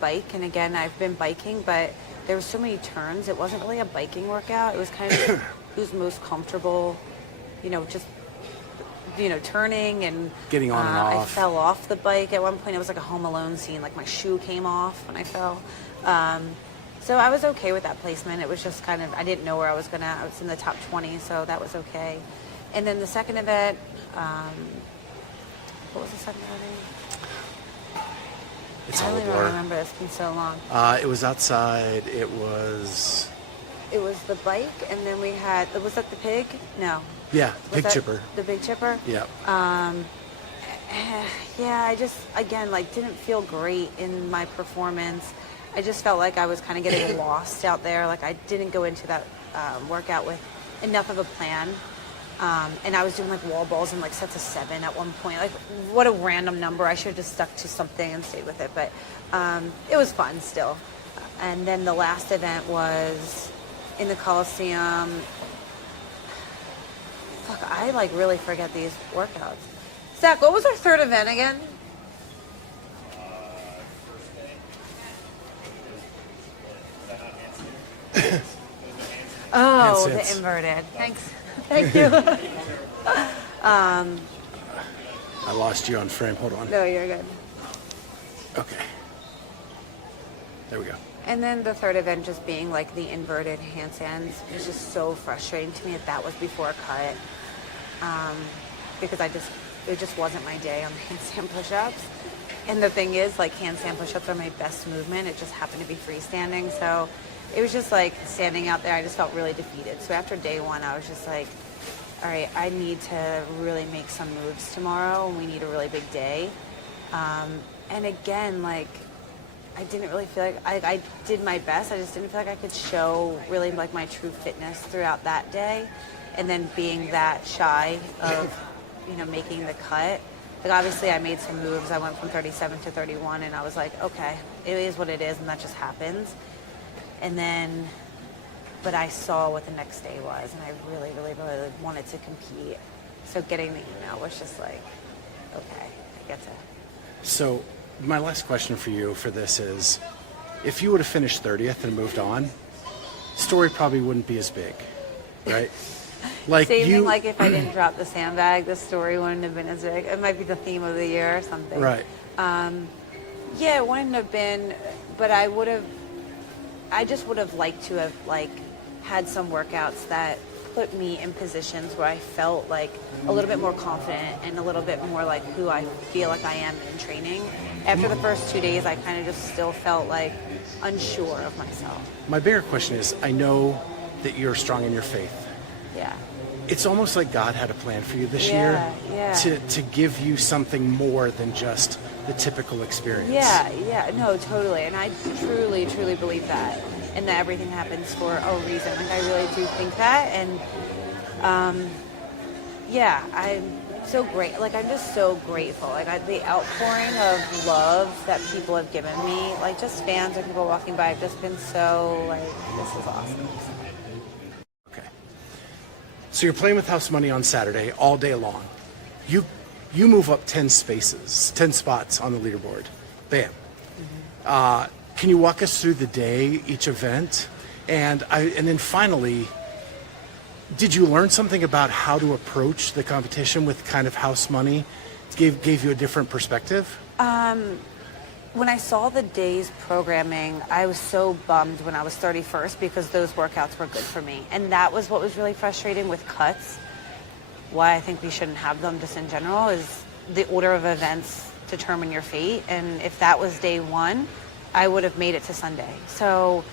bike. And again, I've been biking, but there were so many turns. It wasn't really a biking workout. It was kind of who's most comfortable, just turning and getting on and off. I fell off the bike at one point. It was like a Home Alone scene. Like my shoe came off when I fell. So I was okay with that placement. It was just kind of, I didn't know where I was I was in the top 20, so that was okay. And then the second event, what was the second event? It's I all don't a even blur. remember. It's been so long. It was outside. It was the bike, and then we had, was that the pig? No. Yeah, Was pig that chipper. The big chipper? Yeah. Yeah, I just, again, didn't feel great in my performance. I just felt like I was kind of getting lost out there. Like I didn't go into that workout with enough of a plan. And I was doing wall balls and sets of 7 at one point. What a random number. I should have just stuck to something and stayed with it. But it was fun still. And then the last event was in the Coliseum. Fuck, I really forget these workouts. Zach, what was our third event again? Oh, the inverted. Thanks. Thank you. I lost you on frame. Hold on. No, you're good. Okay. There we go. And then the third event just being the inverted handstands was just so frustrating to me that was before a cut. Because it just wasn't my day on the handstand push-ups. And the thing is, handstand push-ups are my best movement. It just happened to be freestanding. So it was just standing out there, I just felt really defeated. So after day one, I was just all right, I need to really make some moves tomorrow, and we need a really big day. And again, I didn't really feel I did my best. I just didn't feel like I could show really my true fitness throughout that day. And then being that shy of, making the cut. Obviously I made some moves. I went from 37 to 31, and I was okay, it is what it is, and that just happens. And then, but I saw what the next day was, and I really, really, really wanted to compete. So getting the email was just okay, I get to. So my last question for you for this is, if you would have finished 30th and moved on, story probably wouldn't be as big, right? Same thing if I didn't drop the sandbag, the story wouldn't have been as big. It might be the theme of the year or something. Right. Yeah, it wouldn't have been, but I just would have liked to have had some workouts that put me in positions where I felt a little bit more confident and a little bit more who I feel I am in training. After the first 2 days, I kind of just still felt unsure of myself. My bigger question is, I know that you're strong in your faith. Yeah. It's almost like God had a plan for you this Yeah. year to give you something more than just the typical experience. Yeah, no, totally. And I truly, truly believe that. And that everything happens for a reason. I really do think that. And yeah, I'm so great. I'm just so grateful. The outpouring of love that people have given me, just fans or people walking by, have just been so this is awesome. Okay. So you're playing with house money on Saturday all day long. You move up 10 spots on the leaderboard. Bam. Mm-hmm. Can you walk us through the day, each event? And then finally, did you learn something about how to approach the competition with kind of house money? Gave you a different perspective? When I saw the day's programming, I was so bummed when I was 31st because those workouts were good for me. And that was what was really frustrating with cuts. Why I think we shouldn't have them just in general is the order of events determine your fate. And if that was day one, I would have made it to Sunday. So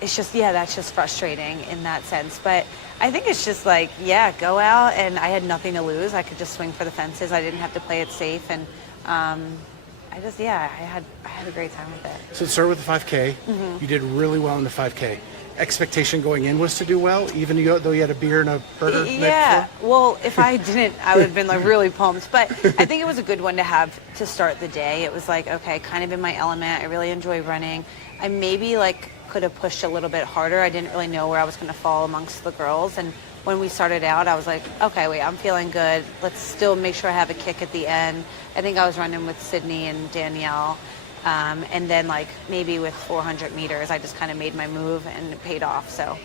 it's just, that's just frustrating in that sense. But I think it's just go out, and I had nothing to lose. I could just swing for the fences. I didn't have to play it safe. And I had a great time with it. So it started with the 5K. Mm-hmm. You did really well in the 5K. Expectation going in was to do well, even though you had a beer and a burger? Yeah. Well, if I didn't, I would have been really pumped. But I think it was a good one to have to start the day. It was okay, kind of in my element. I really enjoy running. I maybe could have pushed a little bit harder. I didn't really know where I was going to fall amongst the girls. And when we started out, I was okay, wait, I'm feeling good. Let's still make sure I have a kick at the end. I think I was running with Sydney and Danielle. And then like maybe with 400 meters, I just kind of made my move and it paid off. So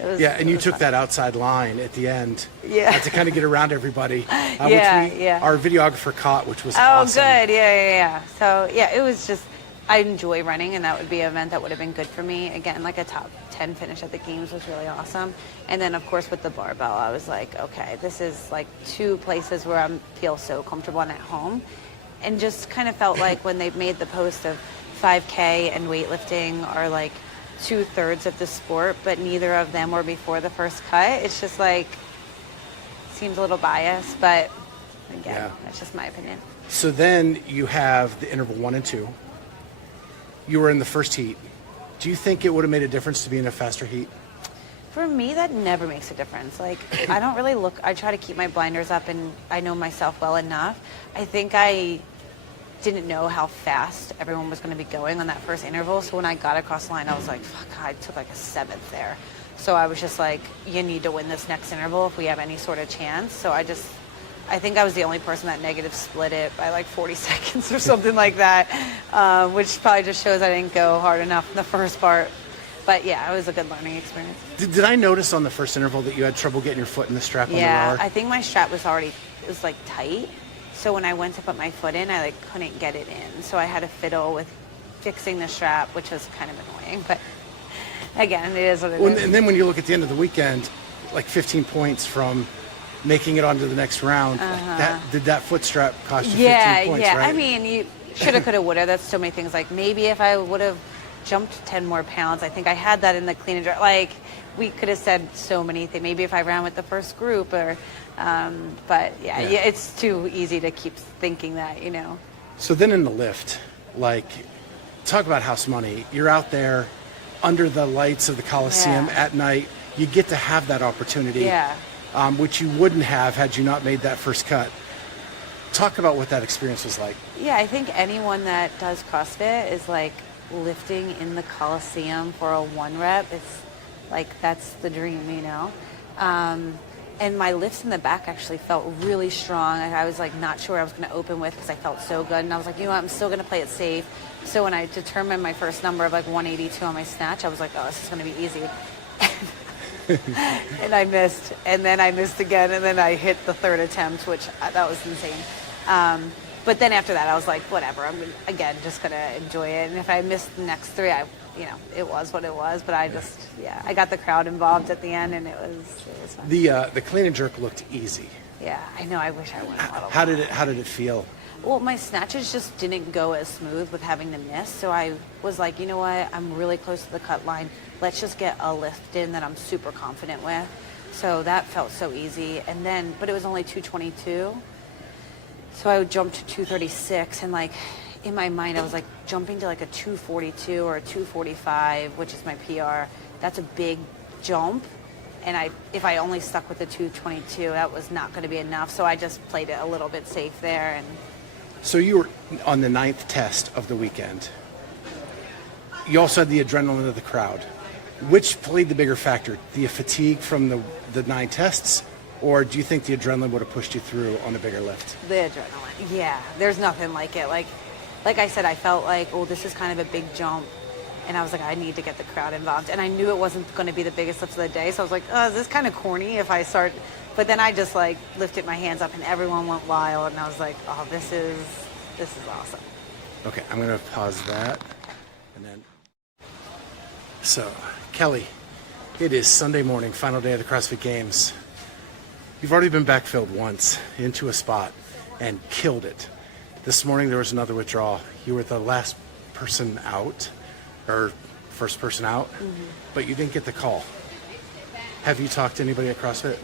it was, Yeah, and you took fun. that outside line at the end. Yeah. To kind of get around everybody. Yeah. Our videographer caught, which was Oh, awesome. good. Yeah. So yeah, it was just, I enjoy running, and that would be an event that would have been good for me. Again, like a top 10 finish at the games was really awesome. And then of course with the barbell, I was like, okay, this is like two places where I feel so comfortable and at home. And just kind of felt like when they made the post of 5K and weightlifting are like 2/3 of the sport, but neither of them were before the first cut. It's just like, seems a little biased, but again, that's just my opinion. So then you have the interval 1 and 2. You were in the first heat. Do you think it would have made a difference to be in a faster heat? For me, that never makes a difference. Like, I don't really look, I try to keep my blinders up, and I know myself well enough. I think I didn't know how fast everyone was going to be going on that first interval. So when I got across the line, I was like, fuck, I took like a 7th there. So I was just like, you need to win this next interval if we have any sort of chance. So I think I was the only person that negative split it by like 40 seconds or something like that, which probably just shows I didn't go hard enough in the first part. But yeah, it was a good learning experience. Did I notice on the first interval that you had trouble getting your foot in the strap on the Yeah, rower? I think my strap was already, it was like tight. So when I went to put my foot in, I like couldn't get it in. So I had to fiddle with fixing the strap, which was kind of annoying. But again, it is what it is. And then when you look at the end of the weekend, like 15 points from making it onto the next round, did that foot strap cost you 15 points, right? I mean, you shoulda, coulda, woulda. That's so many things. Like maybe if I would have jumped 10 more pounds, I think I had that in the clean and jerk. Like we could have said so many things. Maybe if I ran with the first group, or, but yeah, it's too easy to keep thinking that, you know. So then in the lift, like, talk about house money. You're out there under the lights of the Coliseum at night. You get to have that opportunity, which you wouldn't have had you not made that first cut. Talk about what that experience was like. Yeah, I think anyone that does CrossFit is like lifting in the Coliseum for a 1 rep. It's like, that's the dream, you know? And my lifts in the back actually felt really strong. I was like not sure I was going to open with because I felt so good. And I was like, you know what, I'm still going to play it safe. So when I determined my first number of like 182 on my snatch, I was like, oh, this is going to be easy. And I missed. And then I missed again. And then I hit the 3rd attempt, which that was insane. But then after that, I was like, whatever. I'm again just gonna enjoy it. And if I missed the next 3, it was what it was. But I just, I got the crowd involved at the end, and it was fun. The clean and jerk looked easy. Yeah, I know. I wish I went a little. How did it feel? Well, my snatches just didn't go as smooth with having to miss. So I was like, you know what? I'm really close to the cut line. Let's just get a lift in that I'm super confident with. So that felt so easy. And then, but it was only 222. So I jumped to 236, and like in my mind, I was like jumping to like a 242 or a 245, which is my PR. That's a big jump. And if I only stuck with the 222, that was not going to be enough. So I just played it a little bit safe there. And So you were on the 9th test of the weekend. You also had the adrenaline of the crowd. Which played the bigger factor? The fatigue from the 9 tests? Or do you think the adrenaline would have pushed you through on a bigger lift? the adrenaline, yeah. There's nothing like it. Like I said, I felt like, oh, this is kind of a big jump. And I was like, I need to get the crowd involved. And I knew it wasn't going to be the biggest lift of the day. So I was like, oh, is this kind of corny if I start? But then I just like lifted my hands up and everyone went wild. And I was like, oh, this is awesome. Okay, I'm going to pause that. And then, so Kelly, it is Sunday morning, final day of the CrossFit Games. You've already been backfilled once into a spot and killed it. This morning there was another withdrawal. You were the last person out, or first person out, but you didn't get the call. Have you talked to anybody at CrossFit?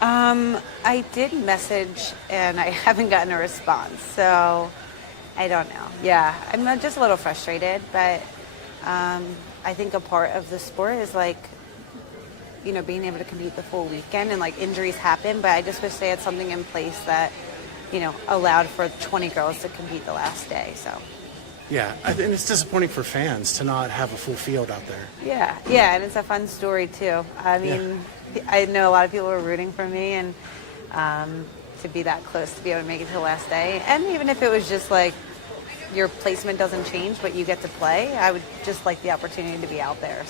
I did message and I haven't gotten a response. So I don't know. Yeah, I'm just a little frustrated, but I think a part of the sport is like, you know, being able to compete the full weekend, and like injuries happen, but I just wish they had something in place that, you know, allowed for 20 girls to compete the last day. So Yeah, and it's disappointing for fans to not have a full field out there. yeah, and it's a fun story too. I mean, I know a lot of people were rooting for me, and to be that close to be able to make it to the last day, and even if it was just like your placement doesn't change, but you get to play. I would just like the opportunity to be out there.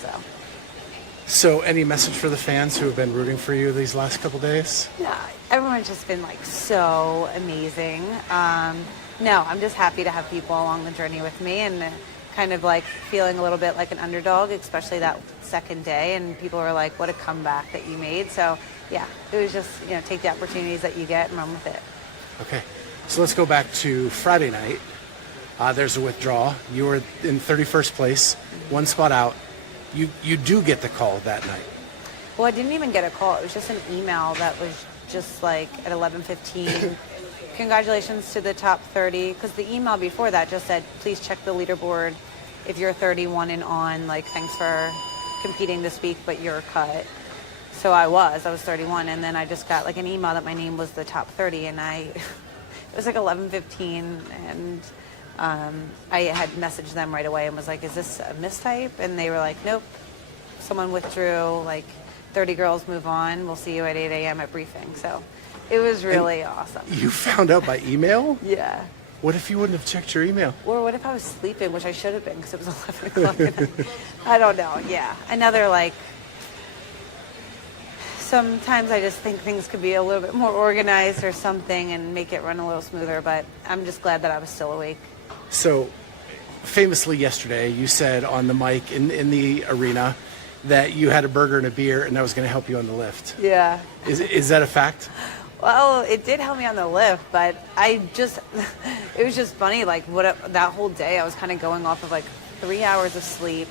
So any message for the fans who have been rooting for you these last couple days? Yeah, everyone's just been like so amazing. No, I'm just happy to have people along the journey with me and kind of like feeling a little bit like an underdog, especially that second day. And people were like, what a comeback that you made. So yeah, it was just, take the opportunities that you get and run with it. Okay, so let's go back to Friday night. There's a withdrawal. You were in 31st place, one spot out. You do get the call that night. Well, I didn't even get a call. It was just an email that was just like at 11:15. Congratulations to the top 30. Because the email before that just said, please check the leaderboard if you're 31 and on. Like, thanks for competing this week, but you're cut. So I was 31. And then I just got like an email that my name was the top 30. And it was like 11:15. And I had messaged them right away and was like, is this a mistype? And they were like, nope, someone withdrew, like 30 girls move on. We'll see you at 8 a.m. at briefing. So it was really awesome. You found out by email? Yeah. What if you wouldn't have checked your email? Or what if I was sleeping, which I should have been because it was 11 o'clock at night. I don't know. Yeah. Another like, sometimes I just think things could be a little bit more organized or something and make it run a little smoother, but I'm just glad that I was still awake. So, famously yesterday, you said on the mic in the arena that you had a burger and a beer, and that was going to help you on the lift. Yeah. Is that a fact? Well, it did help me on the lift, but it was just funny. Like that whole day, I was kind of going off of like 3 hours of sleep.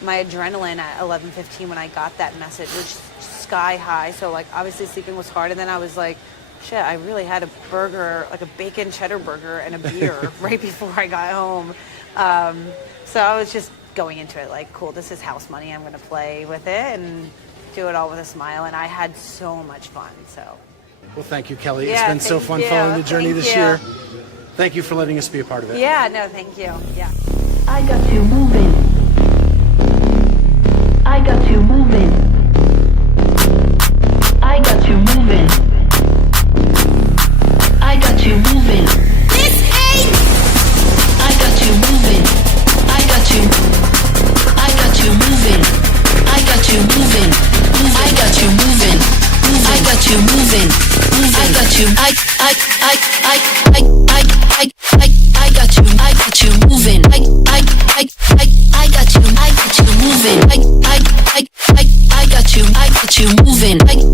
My adrenaline at 11:15 when I got that message was sky high. So like obviously sleeping was hard, and then I was like, shit, I really had a burger, like a bacon cheddar burger and a beer right before I got home. So I was just going into it like, cool, this is house money. I'm going to play with it and do it all with a smile. And I had so much fun. So. Well, thank you, Kelly. Yeah, it's been so fun following the journey this year. Thank you for letting us be a part of it. Yeah, no, thank you. Yeah. I got you moving. I got you moving. I got you moving. I got you moving. This ain't. I got you moving. I got you. I got you moving. I got you moving. I got you moving. I got you moving. I got you. I got you. I got you moving. I got you. I got you moving. I got you. I got you moving.